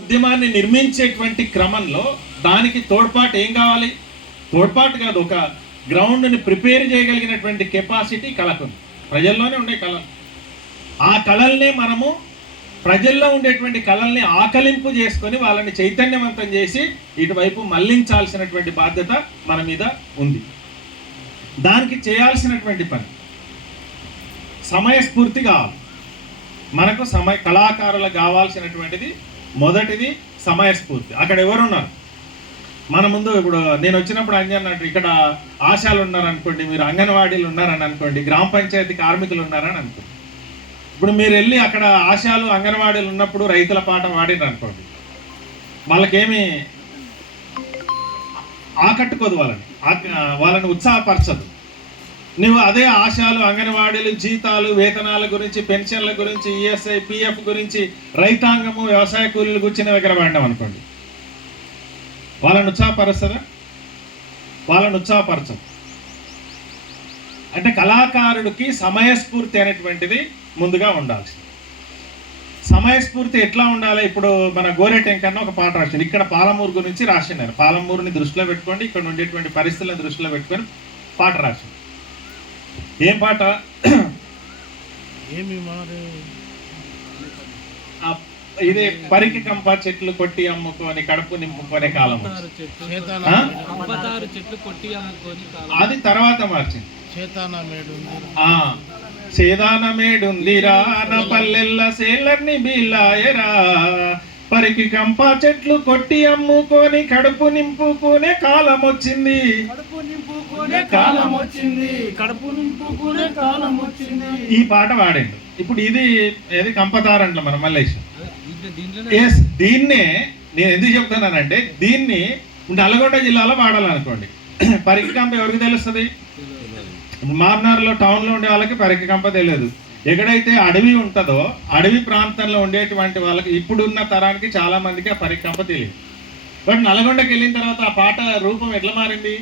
ఉద్యమాన్ని నిర్మించేటువంటి క్రమంలో దానికి తోడ్పాటు ఏం కావాలి? తోడ్పాటు కాదు, ఒక గ్రౌండ్ని ప్రిపేర్ చేయగలిగినటువంటి కెపాసిటీ కళకుంది. ప్రజల్లోనే ఉండే కళలు. ఆ కళల్ని మనము ప్రజల్లో ఉండేటువంటి కళల్ని ఆకలింపు చేసుకొని వాళ్ళని చైతన్యవంతం చేసి ఇటువైపు మళ్లించాల్సినటువంటి బాధ్యత మన మీద ఉంది. దానికి చేయాల్సినటువంటి పని సమయస్ఫూర్తి కావాలి. మనకు కళాకారులకు కావాల్సినటువంటిది మొదటిది సమయస్ఫూర్తి. అక్కడ ఎవరున్నారు మన ముందు? ఇప్పుడు నేను వచ్చినప్పుడు అన్నట్టు ఇక్కడ ఆశాలు ఉన్నారనుకోండి, మీరు అంగన్వాడీలు ఉన్నారని అనుకోండి, గ్రామ పంచాయతీ కార్మికులు ఉన్నారని అనుకోండి. ఇప్పుడు మీరు వెళ్ళి అక్కడ ఆశాలు అంగన్వాడీలు ఉన్నప్పుడు రైతుల పాట పాడినారు అనుకోండి, వాళ్ళకేమి ఆకట్టుకోదు, వాళ్ళని ఉత్సాహపరచదు. నువ్వు అదే ఆశాలు అంగన్వాడీలు జీతాలు వేతనాల గురించి, పెన్షన్ల గురించి, ఈఎస్ఐ పిఎఫ్ గురించి, రైతాంగము వ్యవసాయ కూలీలు గురించిన దగ్గర పడినాం అనుకోండి, వాళ్ళని ఉత్సాహపరుస్తుందా? వాళ్ళని ఉత్సాహపరచదు. అంటే కళాకారుడికి సమయస్ఫూర్తి అనేటువంటిది ముందుగా ఉండాల్సి. సమయస్ఫూర్తి ఎట్లా ఉండాలి? ఇప్పుడు మన గోరెటెంకన్న ఒక పాట రాసింది, ఇక్కడ పాలమూరు గురించి రాసినారు. పాలమూరుని దృష్టిలో పెట్టుకోండి, ఇక్కడ ఉండేటువంటి పరిస్థితులను దృష్టిలో పెట్టుకొని పాట రాసింది. ఏం పాట? ఇదే పరికి కంప చెట్లు కొట్టి అమ్ముకొని కడుపు నింపుకునే కాలం. అది తర్వాత మార్చింది. సేదాన మేడుందిరా నా పల్లెల్ల సేలర్ని బీలాయరా, పరికి కంప చెట్లు కొట్టి అమ్ముకొని కడుపు నింపుకునే కాలం వచ్చింది. ఈ పాట వాడండి. ఇప్పుడు ఇది ఏది కంపతారంట మన మల్లేష్. దీన్నే నేను ఎందుకు చెప్తున్నానంటే, దీన్ని నల్గొండ జిల్లాలో వాడాలనుకోండి, పరికి కంప ఎవరికి తెలుస్తుంది? మార్నార్లో టౌన్లో ఉండే వాళ్ళకి పరికి కంప తెలియదు. ఎక్కడైతే అడవి ఉంటుందో అడవి ప్రాంతంలో ఉండేటువంటి వాళ్ళకి, ఇప్పుడున్న తరానికి చాలా మందికి ఆ పరికి కంప తెలియదు. బట్ నల్గొండకి వెళ్ళిన తర్వాత ఆ పాట రూపం ఎట్లా మారింది?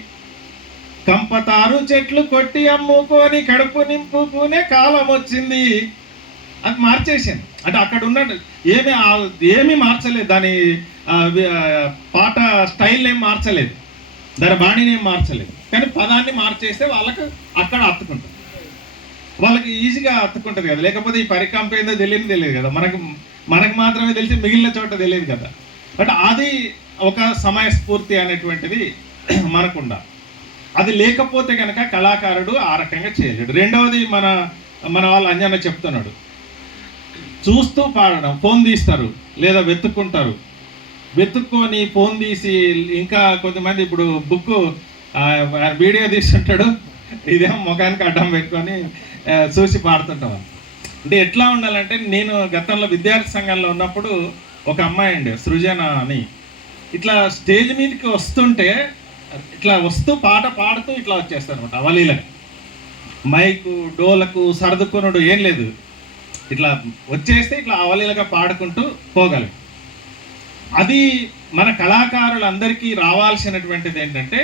కంపతారు చెట్లు కొట్టి అమ్ముకొని కడుపు నింపుకునే కాలం వచ్చింది అని మార్చేసింది. అంటే అక్కడ ఉన్న ఏమీ మార్చలేదు, దాని పాట స్టైల్ ఏం మార్చలేదు, దాని బాణీని ఏం మార్చలేదు. కానీ పదాన్ని మార్చేస్తే వాళ్ళకు అక్కడ అత్తుకుంటుంది, వాళ్ళకి ఈజీగా అత్తుకుంటుంది కదా. లేకపోతే ఈ పరికంప ఏదో తెలియదు కదా, మనకు మాత్రమే తెలిసి మిగిలిన చోట తెలియదు కదా. బట్ అది ఒక సమయస్ఫూర్తి అనేటువంటిది మనకుండా. అది లేకపోతే కనుక కళాకారుడు ఆ రకంగా చేయలేడు. రెండవది మన వాళ్ళు అంజన చెప్తున్నాడు, చూస్తూ పాడడం. ఫోన్ తీస్తారు లేదా వెతుక్కుంటారు, వెతుక్కొని ఫోన్ తీసి, ఇంకా కొంతమంది ఇప్పుడు బుక్ వీడియో తీస్తుంటాడు, ఇదేమో ముఖానికి అడ్డం పెట్టుకొని చూసి పాడుతుంటాం. అంటే ఎట్లా ఉండాలంటే, నేను గతంలో విద్యార్థి సంఘంలో ఉన్నప్పుడు ఒక అమ్మాయి అండి సృజన అని, ఇట్లా స్టేజ్ మీదకి వస్తుంటే ఇట్లా వస్తూ పాట పాడుతూ ఇట్లా వచ్చేస్తారు అనమాట. అవలీలకు మైకు డోలకు సర్దుకునుడు ఏం లేదు, ఇట్లా వచ్చేస్తే ఇట్లా అవలీలగా పాడుకుంటూ పోగలరు. అది మన కళాకారులందరికీ రావాల్సినటువంటిది ఏంటంటే,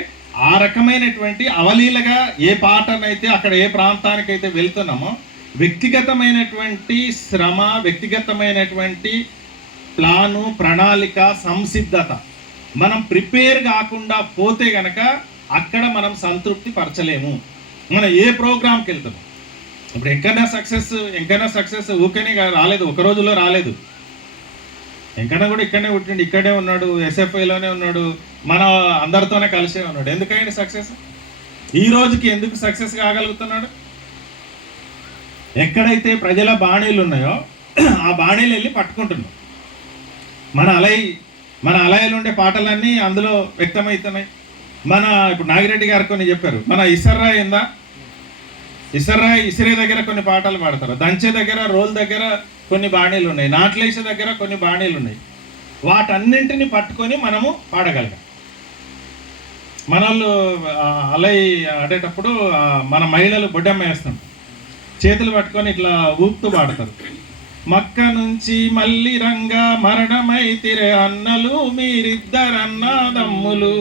ఆ రకమైనటువంటి అవలీలగా ఏ పాటనైతే అక్కడ ఏ ప్రాంతానికైతే వెళ్తున్నామో, వ్యక్తిగతమైనటువంటి శ్రమ, వ్యక్తిగతమైనటువంటి ప్లాను, ప్రణాళిక, సంసిద్ధత మనం ప్రిపేర్ కాకుండా పోతే గనక అక్కడ మనం సంతృప్తి పరచలేము. మనం ఏ ప్రోగ్రామ్కి వెళ్తాము, ఇప్పుడు ఎంకన్నా సక్సెస్ ఊకనే రాలేదు, ఒక రోజులో రాలేదు. ఎంకన్నా కూడా ఇక్కడనే పుట్టిండు, ఇక్కడే ఉన్నాడు, ఎస్ఎఫ్ఐలోనే ఉన్నాడు, మన అందరితోనే కలిసే ఉన్నాడు. ఎందుకైనా సక్సెస్ ఈ రోజుకి ఎందుకు సక్సెస్ కాగలుగుతున్నాడు? ఎక్కడైతే ప్రజల బాణీలు ఉన్నాయో ఆ బాణీలు వెళ్ళి పట్టుకుంటున్నాం. మన అలయలు ఉండే పాటలన్నీ అందులో వ్యక్తమవుతున్నాయి. ఇప్పుడు నాగిరెడ్డి గారు కొన్ని చెప్పారు, మన ఇసర్రాయి ఉందా, ఇసిరే దగ్గర కొన్ని పాటలు పాడతారు, దంచే దగ్గర, రోల్ దగ్గర కొన్ని బాణీలు ఉన్నాయి, నాట్లేసే దగ్గర కొన్ని బాణీలు ఉన్నాయి. వాటన్నింటిని పట్టుకొని మనము పాడగలిగాం. మనోళ్ళు అలై ఆడేటప్పుడు మన మహిళలు బొడ్డమ్మ వేస్తాం, చేతులు పట్టుకొని ఇట్లా ఊపుతూ పాడతారు. మక్క నుంచి మళ్ళీ రంగా మరణమైతిరే అన్నలు మీరిద్దరన్నదమ్ములు.